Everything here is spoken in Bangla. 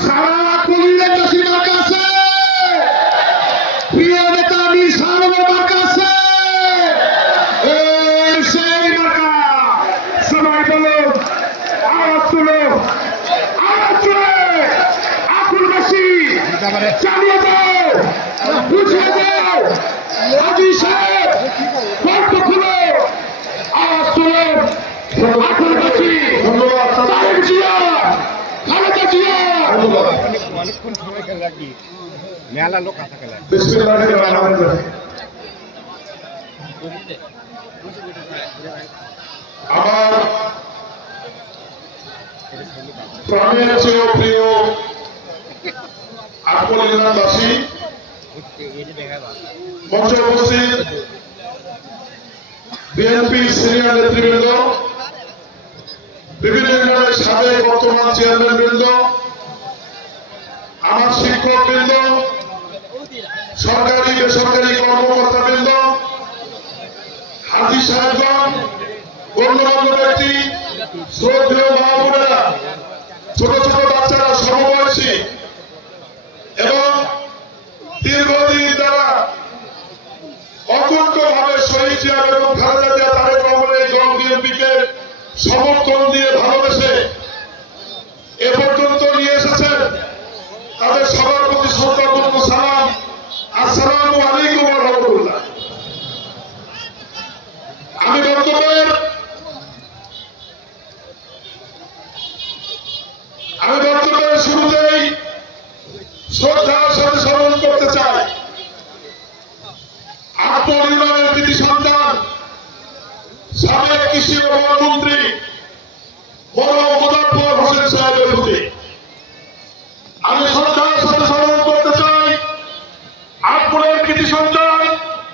সারা কুমিল্লাবাসীর কাছে প্রিয় নেতা মীর সাহেবের কাছে সেই মার্কা সবাই বলো আওয়াজ তুলো আওয়াজ তুলে আকুলবাসী চালিয়ে দাও বুঝিয়ে দাও হাজী সাহেব গল্প খুলো আওয়াজ তুলে আকুলবাসী ধন্যবাদ তারেক জিয়া খালেদা জিয়া অনেকক্ষণ সময় খেলা রাখি মেলা লোক আসা খেলা আমার প্রাণের চেয়েও প্রিয় আকবর ইউনিয়নবাসী মঞ্চে উপস্থিত বিএনপির সিনিয়র নেতৃবৃন্দ, বিভিন্ন ইউনিয়নের সাবেক বর্তমান চেয়ারম্যান বৃন্দ, আমার শিক্ষক বৃন্দ, সরকারি বেসরকারি কর্মকর্তা বৃন্দ, হাজী সাহেবগণ, গণ্যমান্য ব্যক্তি, শ্রদ্ধেয় মা বোনেরা, ছোট ছোট বাচ্চারা, সমবয়সী এবং দীর্ঘদিন দ্বারা অকুণ্ঠভাবে শহীদ জিয়া এবং খালেদা জিয়া তারেক রহমানের এই দল বিএনপিকে সমর্থন দিয়ে ভালোবেসে এ পর্যন্ত নিয়ে এসেছেন, তাদের সবার প্রতি শ্রদ্ধাপূর্ণ সালাম। আসসালামু আলাইকুম ওয়া রাহমাতুল্লাহ। আমি বক্তব্যের শুরুতেই শ্রদ্ধার সাথে স্মরণ করতে চাই আকবর ইউনিয়নের কৃতি সন্তান, সাবেক কৃষি ও বনমন্ত্রী মরহুম মুজাফফর হোসেন সাহেবের প্রতি আমি শ্রদ্ধার সাথে স্মরণ করতে চাই আকবরের কৃতি সন্তান